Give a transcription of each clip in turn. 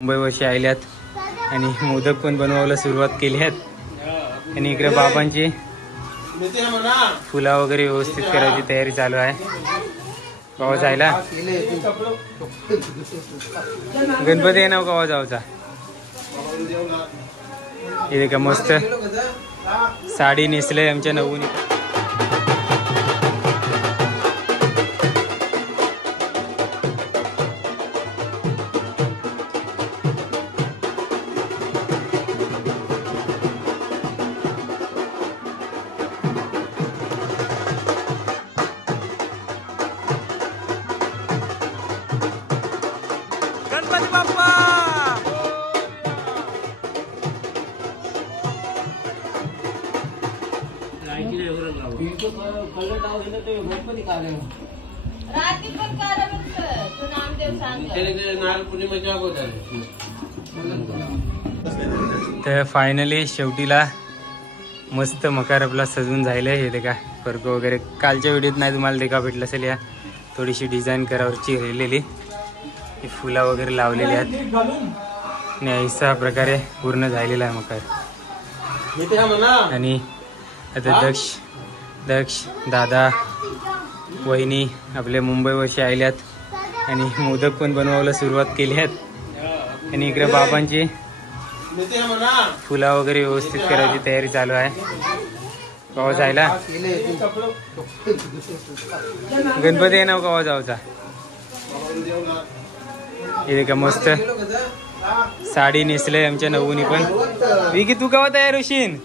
मुंबई वर्षी आल्यात आणि मोदक पण बनवायला सुरुवात केली आहेत आणि इकडे बाबांची फुला वगैरे व्यवस्थित करायची तयारी चालू आहे. बाबा जायला गणपती आहे ना गावा जाऊचा. इथे का मस्त साडी नेसले आमच्या नवून. गणपती बाप्पा तर फायनली शेवटीला मस्त मकार आपला सजून जायला. हे देखा फरक वगैरे कालच्या व्हिडिओत नाही तुम्हाला देखा भेटलं असेल. या थोडीशी डिझाईन करावरची राहिलेली फुला वगैरे लावलेली आहेत आणि अशा प्रकारे पूर्ण झालेला आहे मकार. आणि आता दक्ष दादा वहिनी आपले मुंबई वर्षी आल्यात आणि मोदक पण बनवायला सुरुवात केली आहेत आणि इकडे बाबांची फुला वगैरे व्यवस्थित करायची तयारी चालू आहे. गावा जायला गणपती आहे ना गावा जाऊचा. इथे का मस्त साडी नेसले आमच्या नवूनी पण. विकी तू केव्हा तयार होशील?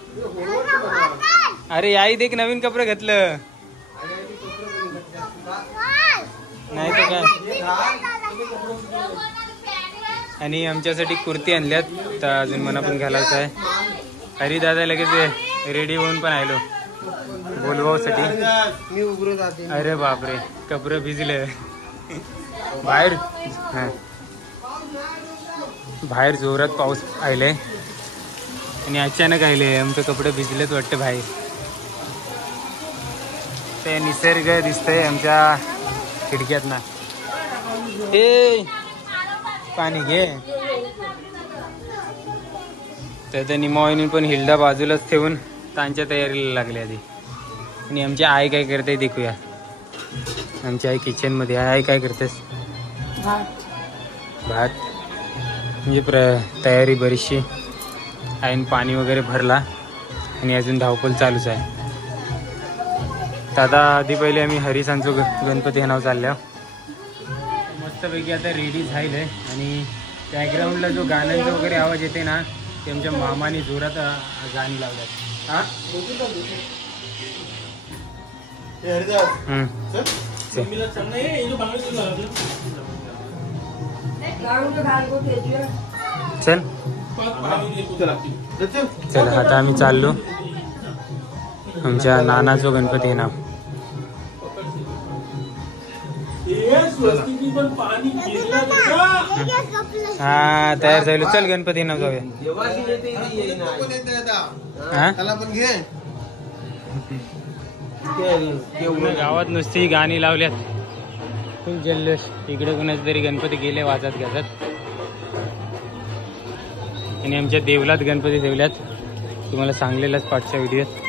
अरे आई देख नवीन कपडे घातलं नाही तर काय. आणि आमच्यासाठी कुर्ती आणल्यात तर अजून मला पण घालायचं आहे. अरे दादा लगेच रेडी होऊन पण आलो बोलवासाठी. अरे बापरे कपडे भिजले बाहेर. बाहेर जोरात पाऊस आले आणि अचानक आले आमचे कपडे भिजलेच वाटते बाहेर. ते निसर्ग दिसतंय आमच्या खिडक्यात ना. हे पाणी घे. तर निमावणी पण हिल्डा बाजूलाच ठेवून त्यांच्या तयारीला लागले आधी. आणि आमची आई काय करते देखूया. आमची आई किचन मध्ये आहे. आई काय करतेस? भात म्हणजे तयारी बरीचशी आईन पाणी वगैरे भरला आणि अजून धावपळ चालूच आहे. दादा आधी पहिले आम्ही हरिसांचो गणपती हे नाव चालल्या मस्तपैकी आता रेडी झाले. आणि बॅकग्राऊंडला जो गाण्यांचा वगैरे आवाज येते ना ते आमच्या मामाने जोरात गाणी लावल्यात. हा चल चल आता आम्ही चाललो आमच्या नानाचो गणपती नाव. हा तयार झालो. चल गणपती नाव जाऊया. गावात नुसती गाणी लावल्यात. खूप जल्लोष. इकडे कोणाच तरी गणपती गेले वाजत गाजत. आणि आमच्या देवलात गणपती ठेवल्यात तुम्हाला सांगलेलाच पाठच्या व्हिडिओत.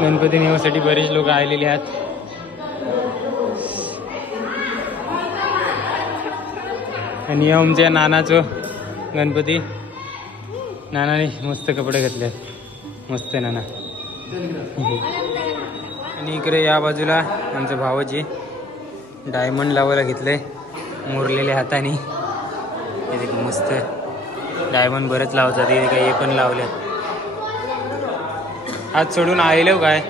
गणपती नेण्यासाठी बरेच लोक आलेले आहेत. आणि आमच्या नानाचो गणपती. नानाने मस्त कपडे घातले मस्त नाना. आणि इकडे या बाजूला आमच्या भावाची डायमंड लावायला घेतले मोरलेल्या हाताने. हे मस्त डायमंड बरेच लावतात. हे पण लावल्यात. आज सोडून आलेलो काय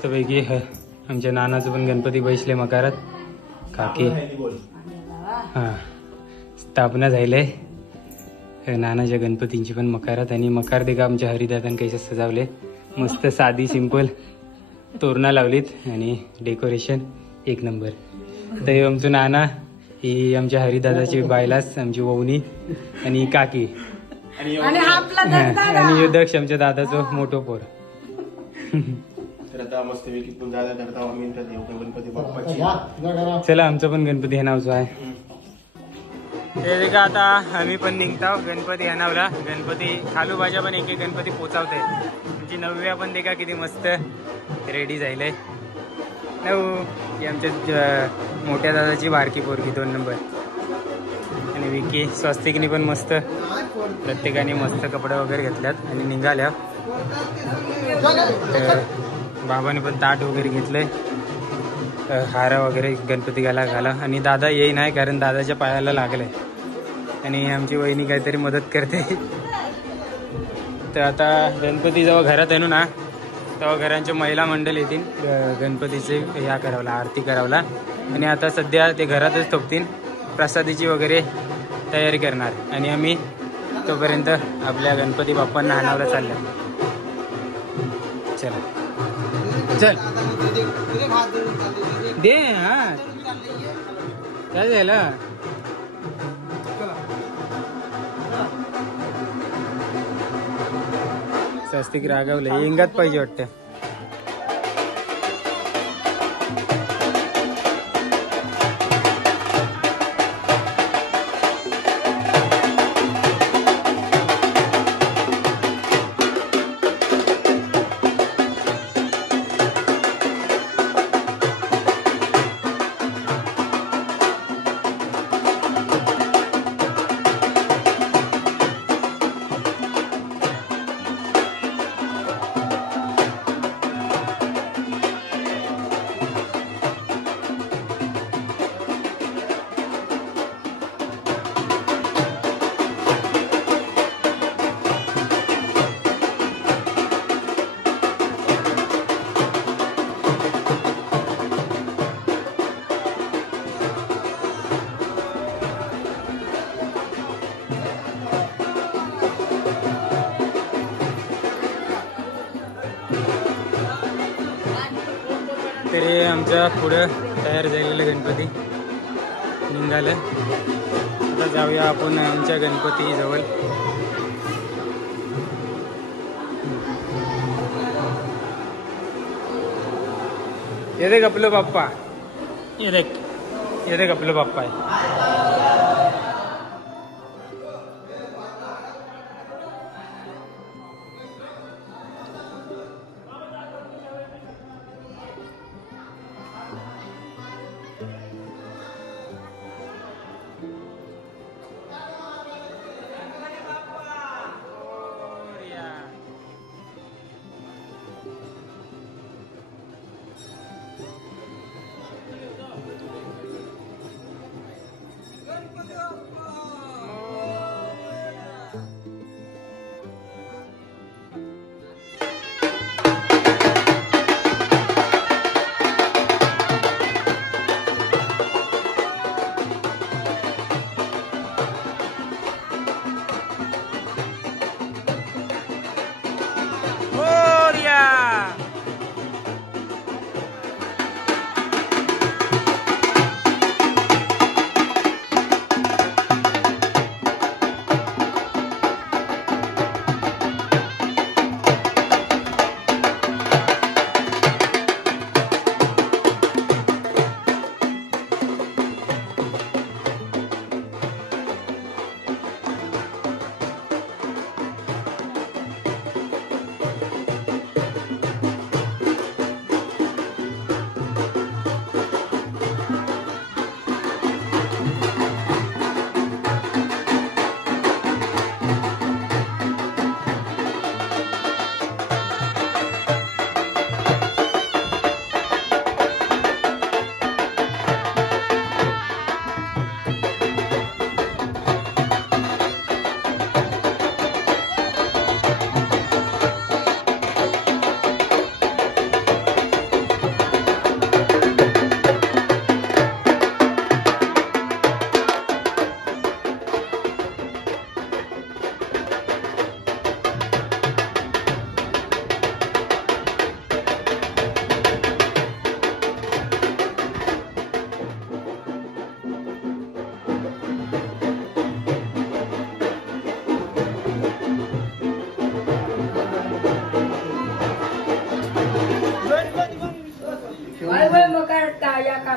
मस्तपैकी आमच्या नानाचं पण गणपती बसले मकारात. काकी हां स्थापना झाले नानाच्या गणपतींची पण मकारात. आणि मकार देखा आमच्या हरिदादान कैसे सजावले. मस्त साधी सिंपल तोरणा लावलीत आणि डेकोरेशन एक नंबर. तर हे आमचं नाना, ही आमच्या हरिदादाची बायलास आमची वहुनी आणि काकी आणि युद्धक्ष आमच्या दादाचं मोठो पोर. चला आमचं पण गणपती हे नावचं आहे. ते का आता आम्ही पण निघताव गणपती हनावला. गणपती खालू भाज्या पण एक गणपती पोचावते. आमची नवव्या पण देखा किती मस्त रेडी झाले. ही आमच्या मोठ्या दादाची बारकी पोरगी 2 नंबर. आणि विकी स्वस्तिकनी पण मस्त प्रत्येकाने मस्त कपडे वगैरे घेतल्यात आणि निघाल्या. बाबाने पण ताट वगैरे घेतलंय, हारा वगैरे गणपती घाला. आणि दादा येई नाही कारण दादाच्या पायाला लागलंय आणि आमची वहिनी काहीतरी मदत करते. तर आता गणपती जेव्हा घरात आणू ना तेव्हा घरांच्या महिला मंडळ येतील गणपतीचे या करावला, आरती करावला. आणि आता सध्या ते घरातच थोपतील, प्रसादीची वगैरे तयारी करणार. आणि आम्ही तोपर्यंत आपल्या गणपती बाप्पांना आणावला चाललं. चला चल दे. हा काय झालं स्वस्तिक रागवलं इंगात पाहिजे वाटतं. तरी आमच्या पुढं तयार झालेलं गणपती निघालं. आता जाऊया आपण आमच्या गणपती जवळ. येते आपलं बाप्पा, येते आपलं बाप्पा आहे.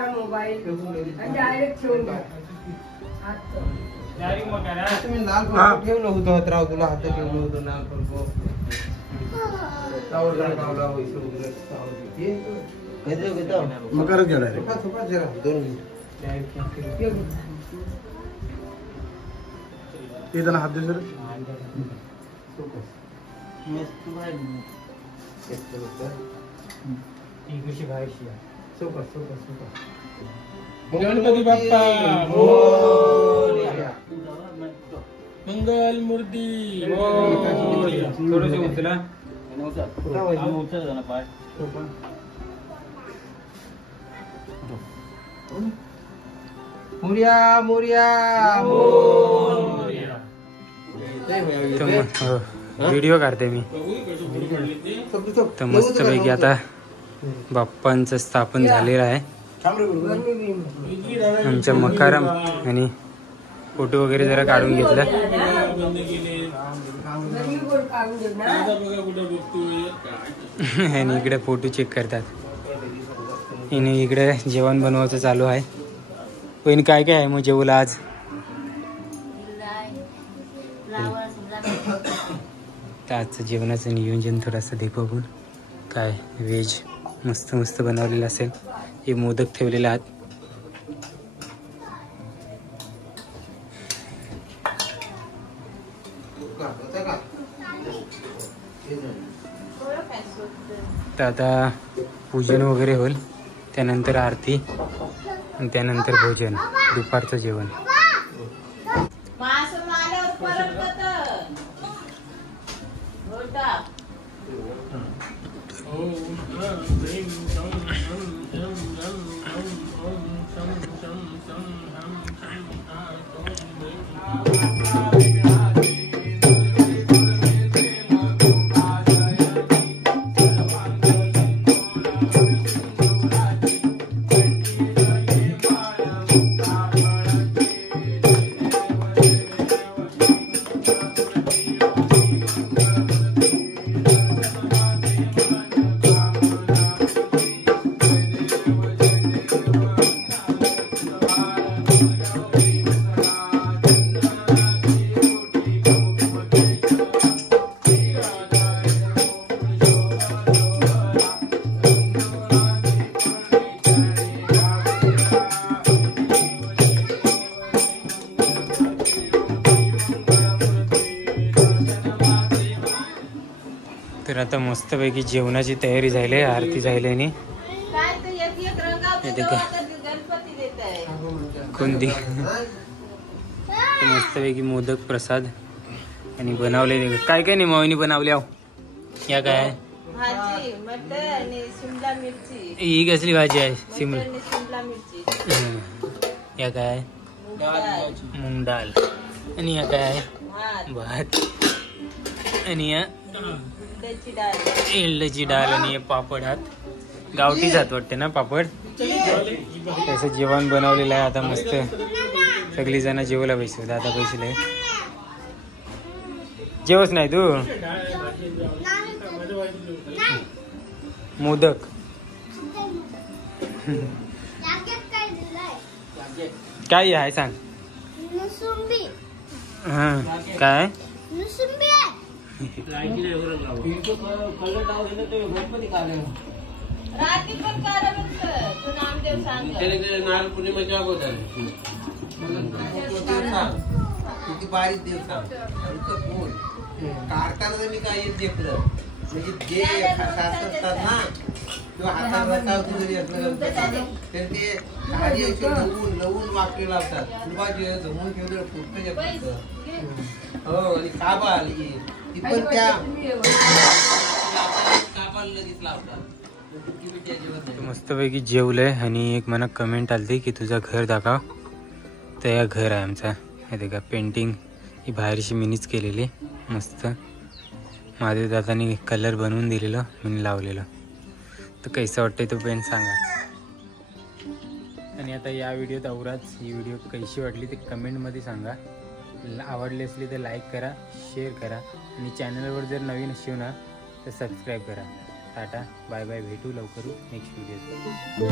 मारा मोबाईल आणि डायरेक्ट ठेवून द्या. तुम्ही लाल फरको ठेवलं होतं राव, तुला हात ठेवलं होतं लाल फरको. मग करत गेला ते जण हात दे सर. गणपती बाप्पा मंगल मूर्ती. थोडस उचला. मोरया मोरया. व्हिडिओ काढते मी. तर मस्त पैकी आता बाप्पांचं स्थापन झालेलं आहे. आमच्या मकाराम आणि फोटो वगैरे जरा काढून घेतला. आणि इकडे फोटो चेक करतात. आणि इकडे जेवण बनवायचं चालू आहे. पण काय काय आहे मग जेवला आज? तर आजचं जेवणाचं नियोजन थोडंसं देखो बघून. काय व्हेज मस्त मस्त बनवलेलं असेल. हे मोदक ठेवलेले आहेत. तर आता पूजन वगैरे होईल, त्यानंतर आरती आणि त्यानंतर भोजन, दुपारचं जेवण. तर आता मस्तपैकी जेवणाची तयारी झाली आहे, आरती झाली आणि कोणती मस्तपैकी मोदक प्रसाद आणि बनवलेले काय काय नाही मावनी बनवले. आहो या काय भाजी मटर आणि शिमला मिरची. ही कसली भाजी आहे? शिमला मिरची. या काय? मूग डाळ. आणि या काय? भात. आणि या एळची डाळ आणि पापड आहात. गावठी जात वाटते ना पापड. त्याचं जेवण बनवलेलं आहे. आता मस्त सगळी जण जेवला पैसे आता पैसे जेवच नाही तू. मोदक काय आहे सांग. हा काय किती बारीक देव सांग. काढताना मी काय देखलं म्हणजे जे असतात ना किंवा हाताला जरी असलं तर ते खाली लवून लवून वाकडी लावतात. जमून ठेवलं फुटत. हो आणि काबा आली ती पण त्या काबाला लगेच लावतात. मस्तपैकी जेवलंय आणि एक मला कमेंट आली की तुझं घर दाखव. तर या घर आहे आमचा. हे का पेंटिंग ही बाहेरची मिनीच केलेली मस्त. माझ्या दादानी कलर बनवून दिलेलं मी लावलेलं. तर कैसा वाटतंय तो पेंट सांगा. आणि आता या व्हिडिओत आवराच. ही व्हिडिओ कशी वाटली ते कमेंटमध्ये सांगा. आवडली असली तर लाईक करा, शेअर करा आणि चॅनलवर जर नवीन असेल ना तर सबस्क्राईब करा. टाटा बाय बाय, भेटू लवकर नेक्स्ट व्हिडिओ.